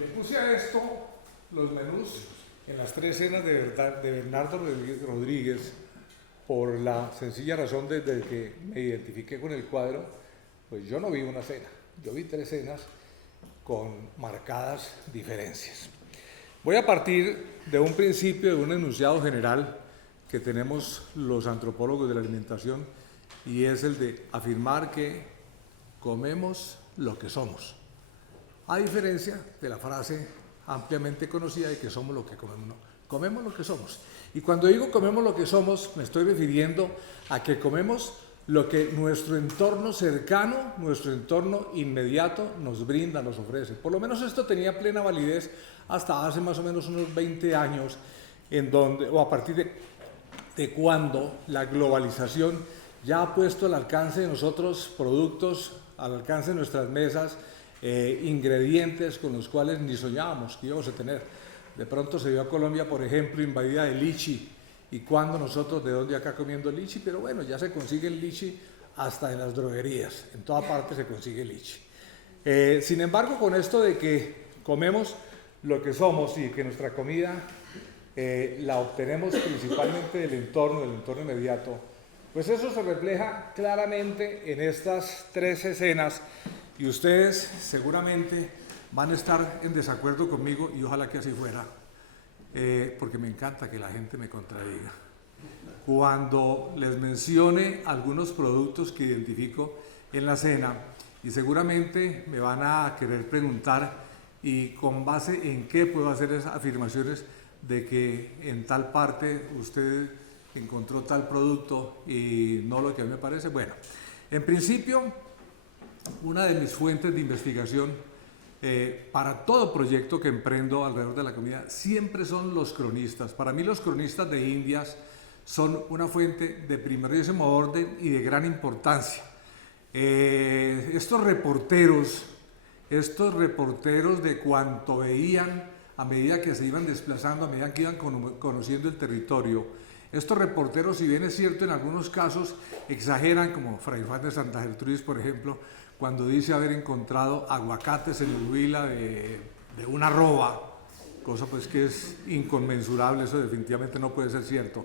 Le puse a esto los menús en las tres cenas de Bernardo Rodríguez por la sencilla razón desde que me identifiqué con el cuadro, pues yo no vi una cena, yo vi tres cenas con marcadas diferencias. Voy a partir de un principio, de un enunciado general que tenemos los antropólogos de la alimentación, y es el de afirmar que comemos lo que somos, a diferencia de la frase ampliamente conocida de que somos lo que comemos. No, comemos lo que somos. Y cuando digo comemos lo que somos, me estoy refiriendo a que comemos lo que nuestro entorno cercano, nuestro entorno inmediato nos brinda, nos ofrece. Por lo menos esto tenía plena validez hasta hace más o menos unos 20 años, en donde, o a partir de cuando la globalización ya ha puesto al alcance de nosotros productos, al alcance de nuestras mesas, ingredientes con los cuales ni soñábamos que íbamos a tener. De pronto se vio a Colombia, por ejemplo, invadida de lichi, y cuando nosotros de dónde acá comiendo lichi, pero bueno, ya se consigue el lichi hasta en las droguerías, en toda parte se consigue lichi. Sin embargo, con esto de que comemos lo que somos y que nuestra comida la obtenemos principalmente del entorno inmediato, pues eso se refleja claramente en estas tres escenas, y ustedes seguramente van a estar en desacuerdo conmigo, y ojalá que así fuera, porque me encanta que la gente me contradiga. Cuando les mencione algunos productos que identifico en la cena, y seguramente me van a querer preguntar, y con base en qué puedo hacer esas afirmaciones de que en tal parte usted encontró tal producto y no lo que a mí me parece. Bueno, en principio, una de mis fuentes de investigación para todo proyecto que emprendo alrededor de la comida siempre son los cronistas. Para mí los cronistas de Indias son una fuente de primerísimo orden y de gran importancia. Estos reporteros de cuanto veían a medida que se iban desplazando, a medida que iban conociendo el territorio, estos reporteros, si bien es cierto en algunos casos exageran, como Fray Juan de Santa Gertrudis, por ejemplo, cuando dice haber encontrado aguacates en el Huila de una arroba, cosa pues que es inconmensurable, eso definitivamente no puede ser cierto.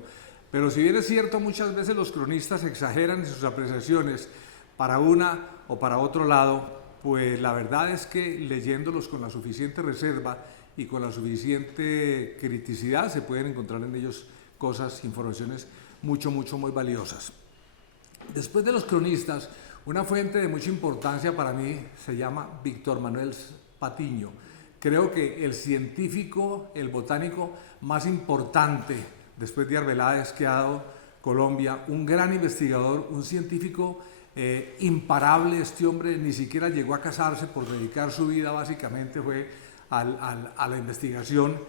Pero si bien es cierto, muchas veces los cronistas exageran en sus apreciaciones para una o para otro lado, pues la verdad es que leyéndolos con la suficiente reserva y con la suficiente criticidad se pueden encontrar en ellos cosas, informaciones muy valiosas. Después de los cronistas, una fuente de mucha importancia para mí se llama Víctor Manuel Patiño. Creo que el científico, el botánico más importante después de Arbeláez que ha dado Colombia, un gran investigador, un científico imparable. Este hombre ni siquiera llegó a casarse por dedicar su vida, básicamente fue a la investigación.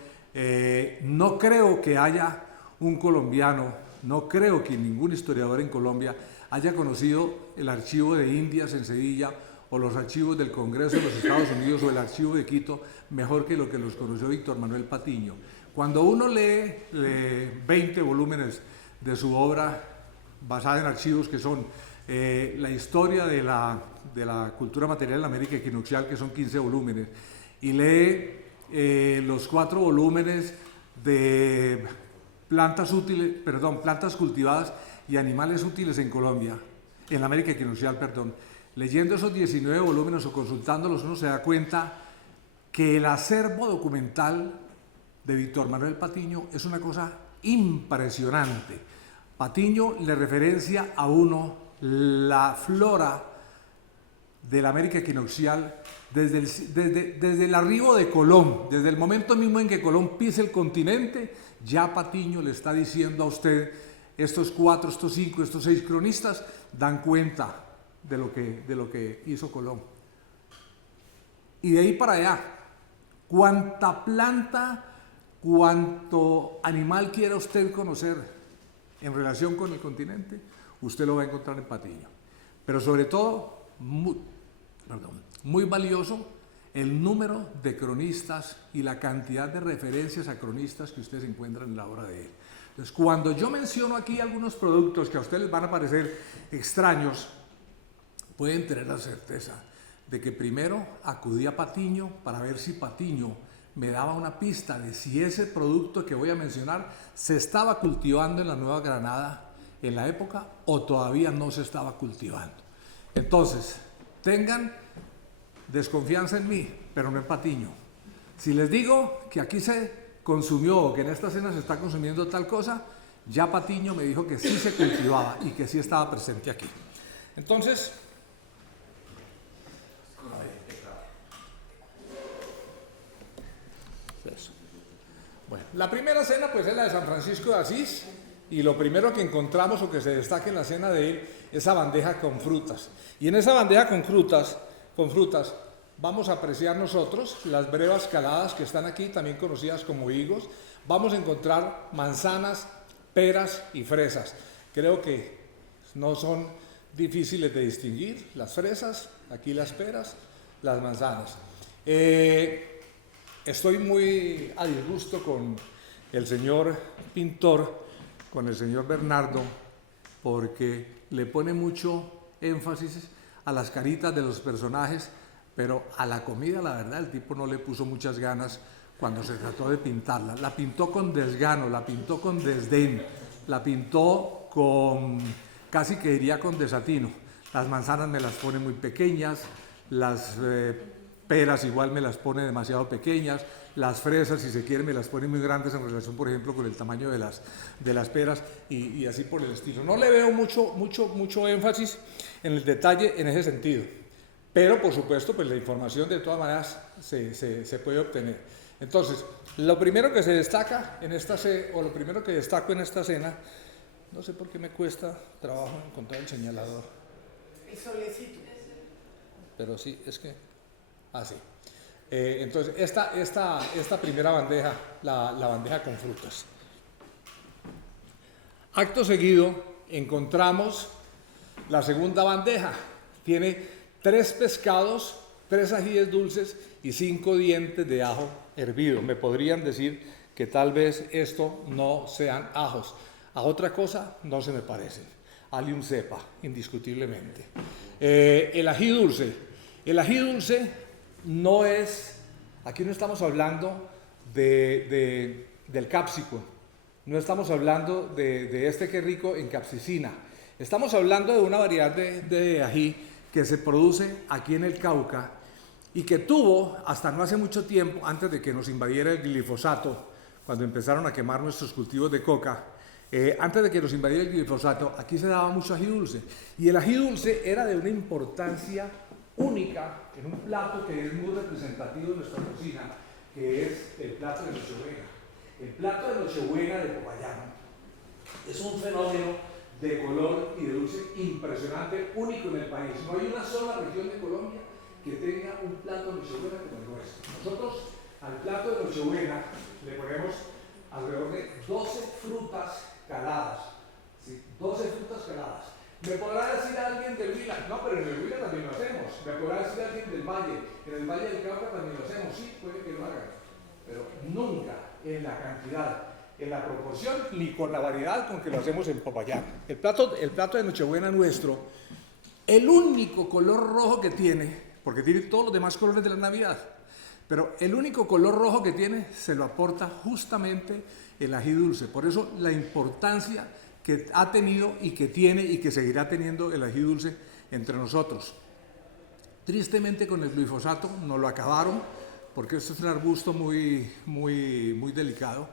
No creo que haya un colombiano, no creo que ningún historiador en Colombia haya conocido el archivo de Indias en Sevilla o los archivos del Congreso de los Estados Unidos o el archivo de Quito mejor que lo que los conoció Víctor Manuel Patiño. Cuando uno lee 20 volúmenes de su obra basada en archivos que son la historia de la cultura material en la América equinoccial, que son 15 volúmenes, y lee los 4 volúmenes de plantas cultivadas y animales útiles en Colombia, en la América equinoccial, leyendo esos 19 volúmenes o consultándolos, uno se da cuenta que el acervo documental de Víctor Manuel Patiño es una cosa impresionante. Patiño le referencia a uno la flora de la América equinoccial desde el arribo de Colón, desde el momento mismo en que Colón pisa el continente, ya Patiño le está diciendo a usted, estos 4, estos 5, estos 6 cronistas dan cuenta de lo que hizo Colón. Y de ahí para allá, cuánta planta, cuánto animal quiera usted conocer en relación con el continente, usted lo va a encontrar en Patiño. Pero sobre todo, muy valioso el número de cronistas y la cantidad de referencias a cronistas que ustedes encuentran en la obra de él. Entonces, cuando yo menciono aquí algunos productos que a ustedes les van a parecer extraños, pueden tener la certeza de que primero acudí a Patiño para ver si Patiño me daba una pista de si ese producto que voy a mencionar se estaba cultivando en la Nueva Granada en la época o todavía no se estaba cultivando. Entonces, tengan desconfianza en mí, pero no en Patiño. Si les digo que aquí se consumió o que en esta cena se está consumiendo tal cosa, ya Patiño me dijo que sí se cultivaba y que sí estaba presente aquí. Entonces, bueno, la primera cena pues es la de San Francisco de Asís, y lo primero que encontramos o que se destaca en la cena de él es esa bandeja con frutas. Y en esa bandeja con frutas vamos a apreciar nosotros las brevas caladas que están aquí, también conocidas como higos. Vamos a encontrar manzanas, peras y fresas. Creo que no son difíciles de distinguir, las fresas, aquí las peras, las manzanas. Estoy muy a disgusto con el señor pintor, con el señor Bernardo, porque le pone mucho énfasis a las caritas de los personajes, pero a la comida, la verdad, el tipo no le puso muchas ganas cuando se trató de pintarla. La pintó con desgano, la pintó con desdén, la pintó con, casi que diría con desatino. Las manzanas me las pone muy pequeñas, las peras igual me las pone demasiado pequeñas, las fresas, si se quiere, me las pone muy grandes en relación, por ejemplo, con el tamaño de las peras y así por el estilo. No le veo mucho énfasis en el detalle en ese sentido, pero por supuesto, pues la información de todas maneras se puede obtener. Entonces, lo primero que se destaca en esta o lo primero que destaco en esta cena, no sé por qué me cuesta trabajo encontrar el señalador. El solecito. Pero sí, es que así. Entonces, esta primera bandeja, la bandeja con frutas. Acto seguido, encontramos la segunda bandeja. Tiene 3 pescados, 3 ajíes dulces y 5 dientes de ajo hervido. Me podrían decir que tal vez esto no sean ajos. A otra cosa no se me parecen. Allium cepa, indiscutiblemente. El ají dulce. El ají dulce no es, aquí no estamos hablando del cápsico, no estamos hablando de este que es rico en capsicina, estamos hablando de una variedad de ají que se produce aquí en el Cauca y que tuvo hasta no hace mucho tiempo, antes de que nos invadiera el glifosato, cuando empezaron a quemar nuestros cultivos de coca, antes de que nos invadiera el glifosato, aquí se daba mucho ají dulce, y el ají dulce era de una importancia única en un plato que es muy representativo de nuestra cocina, que es el plato de Nochebuena. El plato de Nochebuena de Popayán es un fenómeno de color y de dulce impresionante, único en el país. No hay una sola región de Colombia que tenga un plato de Nochebuena como el nuestro. Nosotros al plato de Nochebuena le ponemos alrededor de 12 frutas caladas, ¿sí? 12 frutas caladas. Me podrá decir alguien del Huila, no, pero en el Huila también lo hacemos. Me podrá decir alguien del Valle, en el Valle del Cauca también lo hacemos, sí, puede que lo hagan, pero nunca en la cantidad, en la proporción, ni con la variedad con que lo hacemos en Popayán. El plato de Nochebuena nuestro, el único color rojo que tiene, porque tiene todos los demás colores de la Navidad, pero el único color rojo que tiene se lo aporta justamente el ají dulce. Por eso la importancia que ha tenido y que tiene y que seguirá teniendo el ají dulce entre nosotros. Tristemente con el glifosato nos lo acabaron, porque esto es un arbusto muy delicado,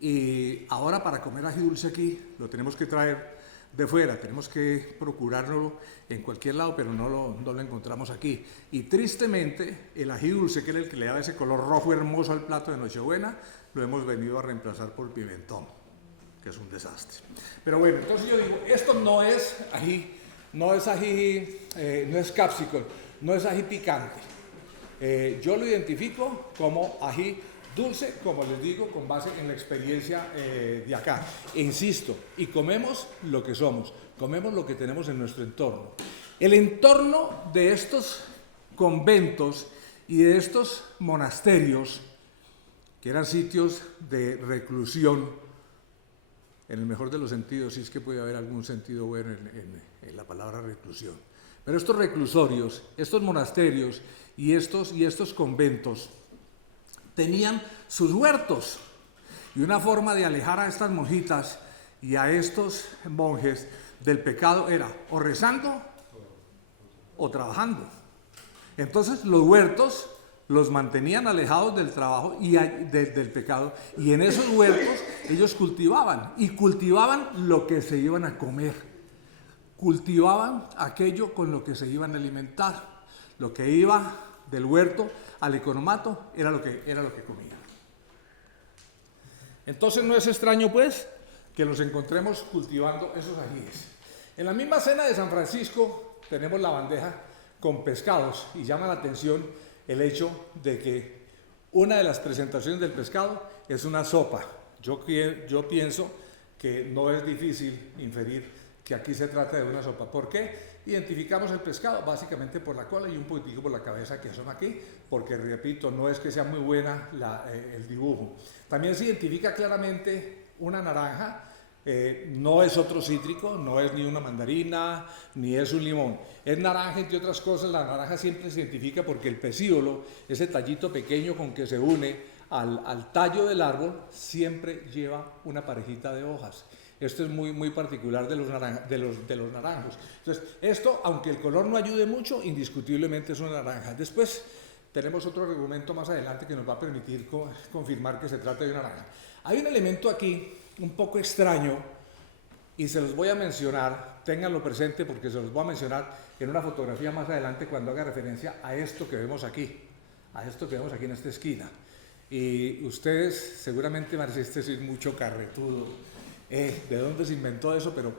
y ahora para comer ají dulce aquí lo tenemos que traer de fuera, tenemos que procurarlo en cualquier lado, pero no lo encontramos aquí. Y tristemente el ají dulce, que era el que le daba ese color rojo hermoso al plato de Nochebuena, lo hemos venido a reemplazar por pimentón, que es un desastre. Pero bueno, entonces yo digo, esto no es ají, no es capsicum, no es ají picante. Yo lo identifico como ají dulce, como les digo, con base en la experiencia de acá. E insisto, y comemos lo que somos, comemos lo que tenemos en nuestro entorno. El entorno de estos conventos y de estos monasterios, que eran sitios de reclusión, en el mejor de los sentidos, si es que puede haber algún sentido bueno en la palabra reclusión, Pero estos reclusorios, estos monasterios y estos conventos tenían sus huertos. Y una forma de alejar a estas monjitas y a estos monjes del pecado era o rezando o trabajando. Entonces los huertos los mantenían alejados del trabajo y del pecado, y en esos huertos ellos cultivaban lo que se iban a comer, cultivaban aquello con lo que se iban a alimentar. Lo que iba del huerto al economato era lo que comían. Entonces no es extraño pues que los encontremos cultivando esos ajíes. En la misma cena de San Francisco tenemos la bandeja con pescados, y llama la atención el hecho de que una de las presentaciones del pescado es una sopa. Yo pienso que no es difícil inferir que aquí se trata de una sopa. ¿Por qué? Identificamos el pescado básicamente por la cola y un poquitico por la cabeza, que son aquí, porque repito, no es que sea muy buena el dibujo. También se identifica claramente una naranja. No es otro cítrico, no es ni una mandarina, ni es un limón. Es naranja, entre otras cosas. La naranja siempre se identifica porque el pecíolo, ese tallito pequeño con que se une al tallo del árbol, siempre lleva una parejita de hojas. Esto es muy particular de los naranjos. Entonces, esto, aunque el color no ayude mucho, indiscutiblemente es una naranja. Después tenemos otro argumento más adelante que nos va a permitir confirmar que se trata de una naranja. Hay un elemento aquí un poco extraño, y se los voy a mencionar, ténganlo presente porque se los voy a mencionar en una fotografía más adelante cuando haga referencia a esto que vemos aquí, en esta esquina. Y ustedes seguramente van a decir, este es mucho carretudo, ¿de dónde se inventó eso? Pero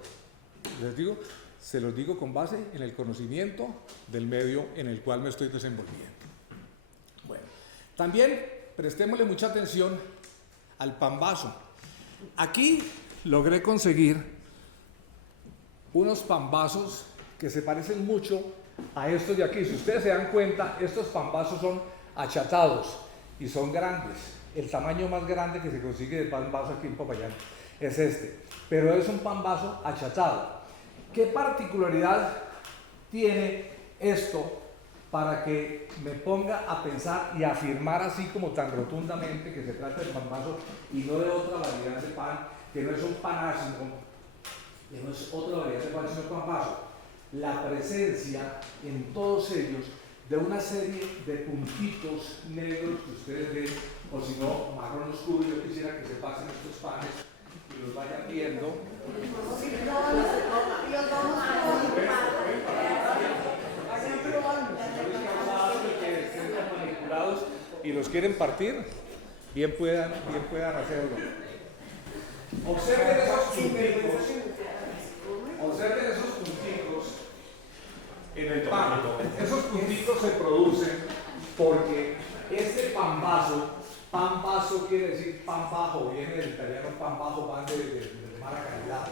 se los digo con base en el conocimiento del medio en el cual me estoy desenvolviendo. Bueno, también prestémosle mucha atención al pambazo. Aquí logré conseguir unos pambazos que se parecen mucho a estos de aquí. Si ustedes se dan cuenta, estos pambazos son achatados y son grandes. El tamaño más grande que se consigue de pambazo aquí en Popayán es este, pero es un pambazo achatado. ¿Qué particularidad tiene esto para que me ponga a pensar y afirmar así como tan rotundamente que se trata de pambazo y no de otra variedad de pan, que no es un panásimo, que no es otra variedad de pan, sino pambazo? La presencia en todos ellos de una serie de puntitos negros que ustedes ven, o si no, marrón oscuro. Yo quisiera que se pasen estos panes y los vayan viendo. Y los quieren partir, bien puedan hacerlo. Observen esos punticos en el pan. Esos punticos se producen porque este pambazo quiere decir pan bajo, viene del italiano pan bajo, pan de mala calidad.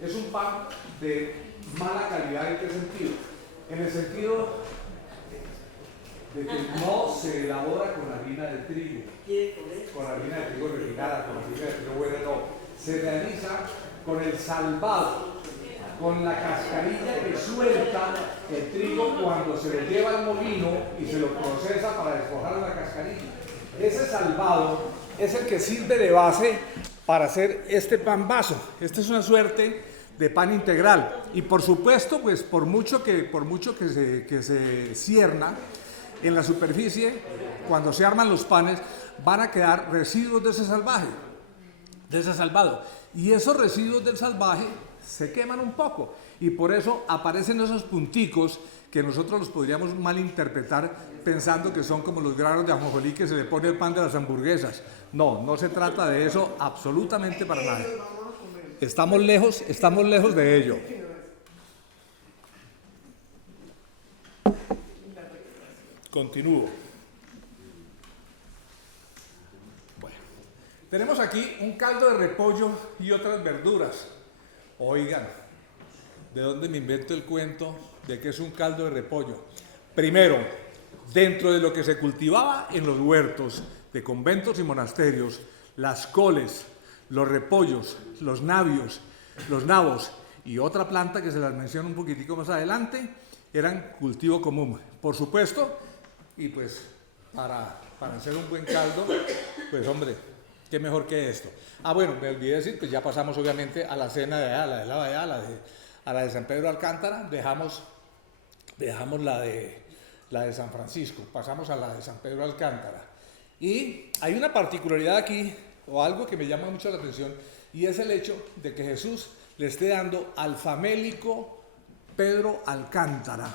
Es un pan de mala calidad. ¿En qué sentido? En el sentido de que no se elabora con harina de trigo, con harina de trigo refinada, con harina de trigo buena, no. Se realiza con el salvado, con la cascarilla que suelta el trigo cuando se lo lleva al molino y se lo procesa para despojar la cascarilla. Ese salvado es el que sirve de base para hacer este pambazo. Esta es una suerte de pan integral. Y por supuesto, pues por mucho que se cierna, en la superficie, cuando se arman los panes, van a quedar residuos de ese salvado. Y esos residuos del salvaje se queman un poco. Y por eso aparecen esos punticos que nosotros los podríamos malinterpretar pensando que son como los granos de ajonjolí que se le pone el pan de las hamburguesas. No, no se trata de eso absolutamente para nada. Estamos lejos de ello. Continúo. Bueno, tenemos aquí un caldo de repollo y otras verduras. Oigan, ¿de dónde me invento el cuento de que es un caldo de repollo? Primero, dentro de lo que se cultivaba en los huertos de conventos y monasterios, las coles, los repollos, los nabos y otra planta que se las menciono un poquitico más adelante, eran cultivo común. Por supuesto, y pues para hacer un buen caldo, pues hombre, qué mejor que esto. Ah, bueno, me olvidé decir, pues ya pasamos obviamente a la cena de allá, la de la de allá, a la de San Pedro Alcántara, dejamos la de San Francisco, pasamos a la de San Pedro Alcántara. Y hay una particularidad aquí, o algo que me llama mucho la atención, y es el hecho de que Jesús le esté dando al famélico Pedro Alcántara.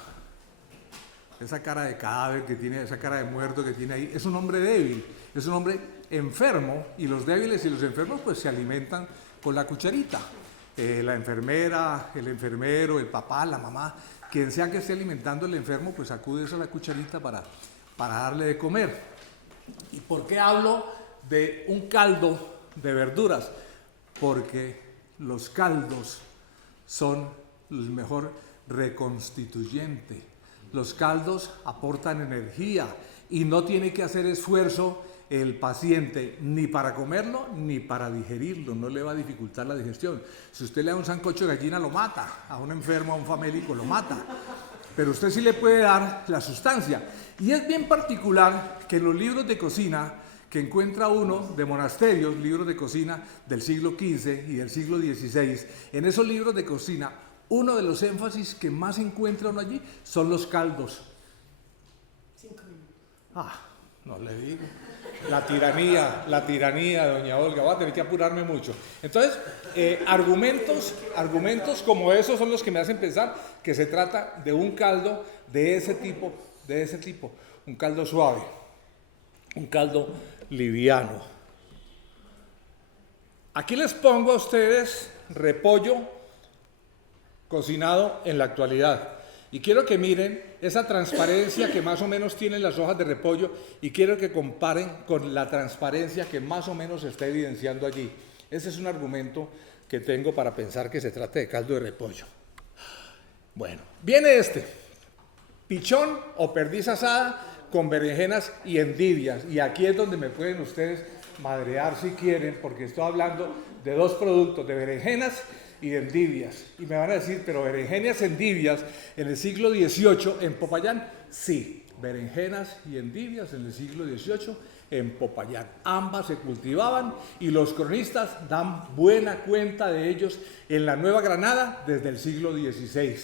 Esa cara de cadáver que tiene, esa cara de muerto que tiene ahí, es un hombre débil, es un hombre enfermo, y los débiles y los enfermos pues se alimentan con la cucharita. La enfermera, el enfermero, el papá, la mamá, quien sea que esté alimentando al enfermo, pues acude a la cucharita para darle de comer. ¿Y por qué hablo de un caldo de verduras? Porque los caldos son el mejor reconstituyente. Los caldos aportan energía y no tiene que hacer esfuerzo el paciente ni para comerlo ni para digerirlo, no le va a dificultar la digestión. Si usted le da un sancocho de gallina lo mata, a un enfermo, a un famélico lo mata, pero usted sí le puede dar la sustancia. Y es bien particular que en los libros de cocina que encuentra uno de monasterios, libros de cocina del siglo XV y del siglo XVI, en esos libros de cocina, uno de los énfasis que más encuentra uno allí son los caldos. 5 minutos. Ah, no le digo. La tiranía, doña Olga, voy a tener que apurarme mucho. Entonces, argumentos como esos son los que me hacen pensar que se trata de un caldo de ese tipo, un caldo suave, un caldo liviano. Aquí les pongo a ustedes repollo cocinado en la actualidad. Y quiero que miren esa transparencia que más o menos tienen las hojas de repollo y quiero que comparen con la transparencia que más o menos se está evidenciando allí. Ese es un argumento que tengo para pensar que se trata de caldo de repollo. Bueno, viene pichón o perdiz asada con berenjenas y endivias. Y aquí es donde me pueden ustedes madrear si quieren, porque estoy hablando de dos productos, de berenjenas y de endivias. Y me van a decir, pero berenjenas y endivias en el siglo XVIII en Popayán. Sí, berenjenas y endivias en el siglo XVIII en Popayán. Ambas se cultivaban y los cronistas dan buena cuenta de ellos en la Nueva Granada desde el siglo XVI,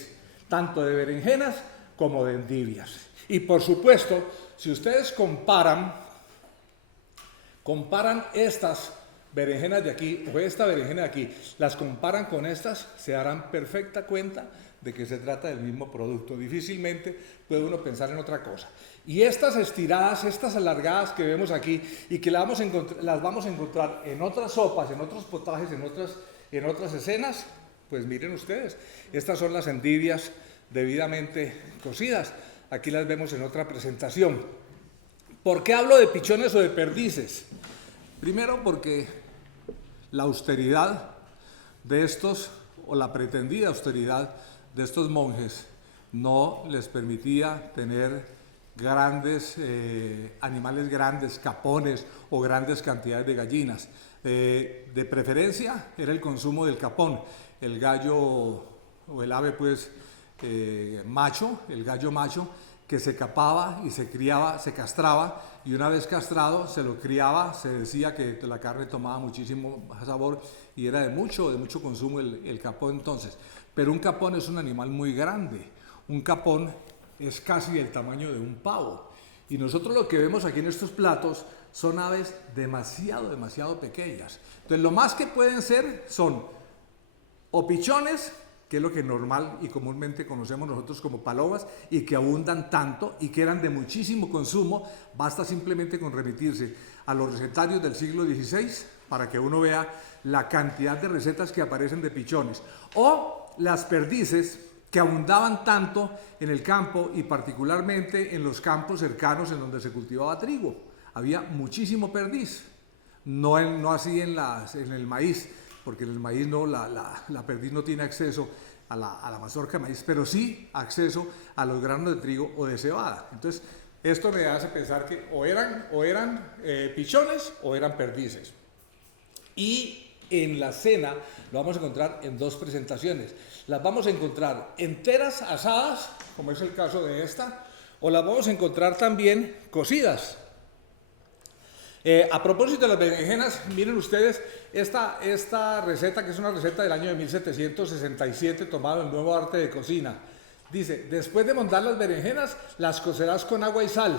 tanto de berenjenas como de endivias. Y por supuesto, si ustedes comparan estas berenjenas de aquí, o esta berenjena de aquí, las comparan con estas, se darán perfecta cuenta de que se trata del mismo producto. Difícilmente puede uno pensar en otra cosa. Y estas estiradas, estas alargadas que vemos aquí, y que las vamos a encontrar en otras sopas, en otros potajes, en otras escenas, pues miren ustedes, estas son las endivias debidamente cocidas. Aquí las vemos en otra presentación. ¿Por qué hablo de pichones o de perdices? Primero porque la austeridad de estos, o la pretendida austeridad de estos monjes, no les permitía tener grandes animales grandes, capones o grandes cantidades de gallinas. De preferencia era el consumo del capón, el gallo o el ave pues macho, el gallo macho, que se capaba y se criaba, se castraba, y una vez castrado se lo criaba. Se decía que la carne tomaba muchísimo sabor y era de mucho consumo el capón entonces. Pero un capón es un animal muy grande, un capón es casi del tamaño de un pavo, y nosotros lo que vemos aquí en estos platos son aves demasiado pequeñas. Entonces lo más que pueden ser son o pichones, que es lo que normal y comúnmente conocemos nosotros como palomas, y que abundan tanto y que eran de muchísimo consumo. Basta simplemente con remitirse a los recetarios del siglo XVI para que uno vea la cantidad de recetas que aparecen de pichones. O las perdices, que abundaban tanto en el campo y particularmente en los campos cercanos en donde se cultivaba trigo. Había muchísimo perdiz, no así en el maíz, porque en el maíz no, la perdiz no tiene acceso a la mazorca de maíz, pero sí acceso a los granos de trigo o de cebada. Entonces, esto me hace pensar que o eran pichones o eran perdices. Y en la cena lo vamos a encontrar en dos presentaciones. Las vamos a encontrar enteras asadas como es el caso de esta, o las vamos a encontrar también cocidas. A propósito de las berenjenas, miren ustedes esta receta, que es una receta del año de 1767, tomada del Nuevo Arte de Cocina. Dice: después de montar las berenjenas, las cocerás con agua y sal,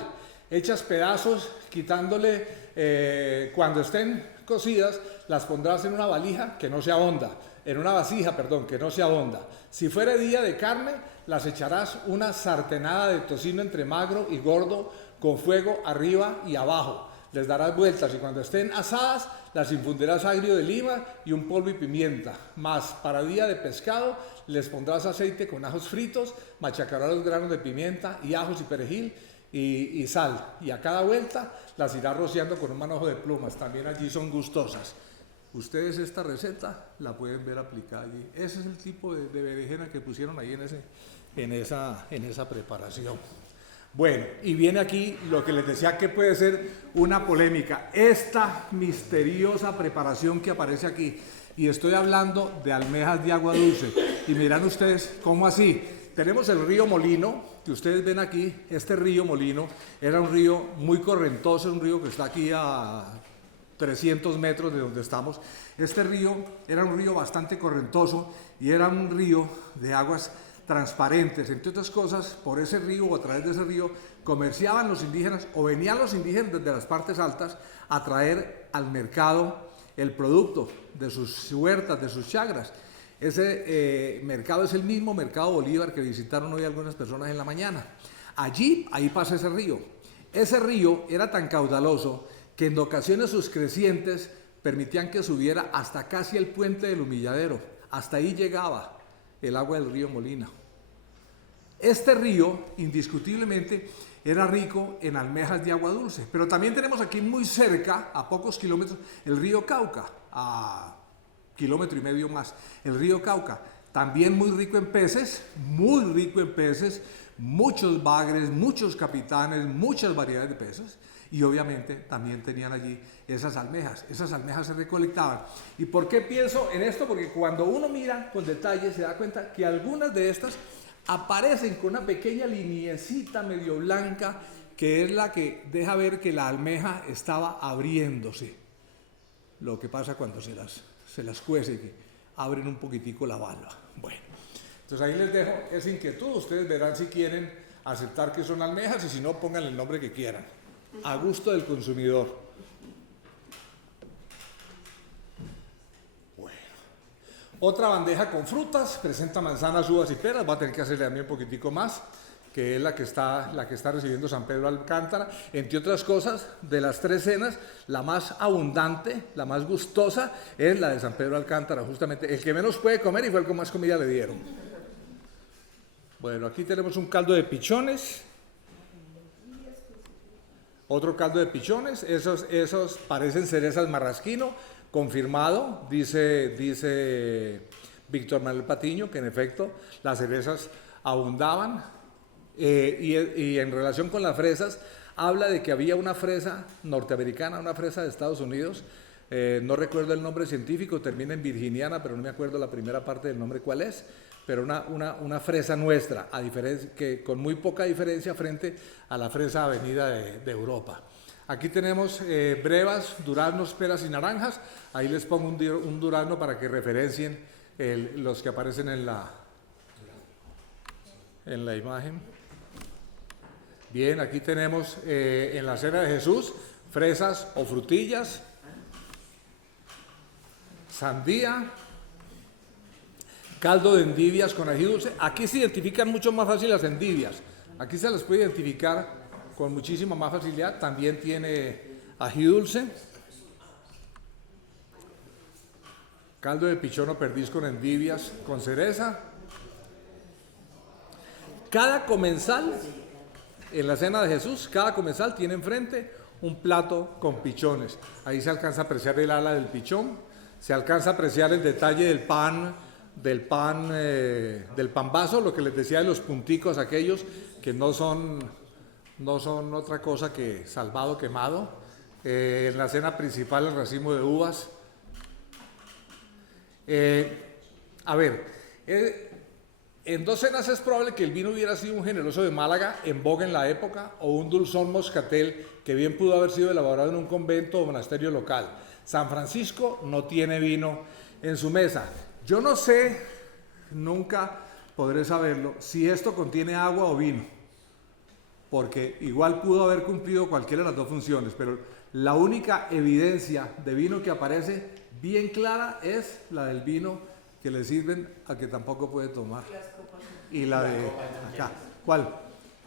hechas pedazos, quitándole, cuando estén cocidas, las pondrás en una valija que no sea honda, en una vasija, perdón, que no sea honda. Si fuera día de carne, las echarás una sartenada de tocino entre magro y gordo, con fuego arriba y abajo. Les darás vueltas y cuando estén asadas, las infundirás agrio de lima y un polvo y pimienta. Más para día de pescado, les pondrás aceite con ajos fritos, machacarás los granos de pimienta y ajos y perejil y sal. Y a cada vuelta las irás rociando con un manojo de plumas. También allí son gustosas. Ustedes esta receta la pueden ver aplicada allí. Ese es el tipo de berenjena que pusieron ahí en esa preparación. Bueno, y viene aquí lo que les decía que puede ser una polémica. Esta misteriosa preparación que aparece aquí. Y estoy hablando de almejas de agua dulce. Y miran ustedes, ¿cómo así? Tenemos el río Molino, que ustedes ven aquí. Este río Molino era un río muy correntoso, un río que está aquí a 300 metros de donde estamos. Este río era un río bastante correntoso y era un río de aguas transparentes. Entre otras cosas, por ese río o a través de ese río comerciaban los indígenas o venían los indígenas desde las partes altas a traer al mercado el producto de sus huertas, de sus chagras. Ese mercado es el mismo mercado Bolívar que visitaron hoy algunas personas en la mañana. Ahí pasa ese río. Ese río era tan caudaloso que en ocasiones sus crecientes permitían que subiera hasta casi el puente del Humilladero. Hasta ahí llegaba el agua del río Molino. Este río, indiscutiblemente, era rico en almejas de agua dulce, pero también tenemos aquí muy cerca, a pocos kilómetros, el río Cauca, a 1,5 kilómetros más, el río Cauca, también muy rico en peces, muchos bagres, muchos capitanes, muchas variedades de peces, y obviamente también tenían allí esas almejas se recolectaban. ¿Y por qué pienso en esto? Porque cuando uno mira con detalle se da cuenta que algunas de estas aparecen con una pequeña liniecita medio blanca, que es la que deja ver que la almeja estaba abriéndose. Lo que pasa cuando se las cuece, que abren un poquitico la valva. Bueno, entonces ahí les dejo esa inquietud. Ustedes verán si quieren aceptar que son almejas y si no, pongan el nombre que quieran, a gusto del consumidor. Bueno, otra bandeja con frutas, presenta manzanas, uvas y peras. Va a tener que hacerle a mí un poquitico más, que es la que está recibiendo San Pedro Alcántara. Entre otras cosas, de las 3 cenas, la más abundante, la más gustosa, es la de San Pedro Alcántara, justamente el que menos puede comer y fue el que más comida le dieron. Bueno, aquí tenemos un caldo de pichones. Otro caldo de pichones, esos parecen cerezas marrasquino, confirmado, dice Víctor Manuel Patiño, que en efecto las cerezas abundaban, y en relación con las fresas, habla de que había una fresa norteamericana, una fresa de Estados Unidos, no recuerdo el nombre científico, termina en virginiana, pero no me acuerdo la primera parte del nombre cuál es, pero una fresa nuestra, a diferencia, que con muy poca diferencia frente a la fresa avenida de Europa. Aquí tenemos brevas, duraznos, peras y naranjas. Ahí les pongo un durazno para que referencien los que aparecen en la imagen. Bien, aquí tenemos en la cena de Jesús fresas o frutillas, sandía, caldo de endivias con ají dulce. Aquí se identifican mucho más fácil las endivias. Aquí se las puede identificar con muchísima más facilidad. También tiene ají dulce. Caldo de pichón o perdiz con endivias, con cereza. Cada comensal, en la cena de Jesús, cada comensal tiene enfrente un plato con pichones. Ahí se alcanza a apreciar el ala del pichón. Se alcanza a apreciar el detalle del pan vaso, lo que les decía de los punticos aquellos que no son otra cosa que salvado quemado. En la cena principal el racimo de uvas. En docenas es probable que el vino hubiera sido un generoso de Málaga en boga en la época o un dulzón moscatel que bien pudo haber sido elaborado en un convento o monasterio local. San Francisco no tiene vino en su mesa. Yo no sé, nunca podré saberlo, si esto contiene agua o vino, porque igual pudo haber cumplido cualquiera de las dos funciones, pero la única evidencia de vino que aparece bien clara es la del vino que le sirven al que tampoco puede tomar. Y la de acá. ¿Cuál?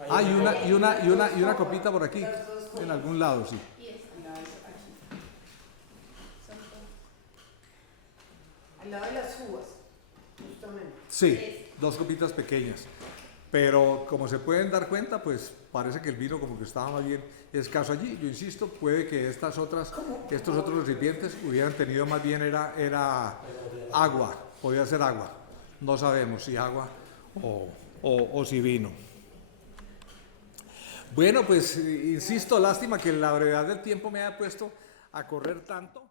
Ah, y una copita por aquí, en algún lado, sí. Al lado de las uvas, justamente. Sí, dos copitas pequeñas. Pero como se pueden dar cuenta, pues parece que el vino como que estaba más bien escaso allí. Yo insisto, puede que estos otros recipientes hubieran tenido más bien era agua, podía ser agua. No sabemos si agua o si vino. Bueno, pues insisto, lástima que la brevedad del tiempo me haya puesto a correr tanto.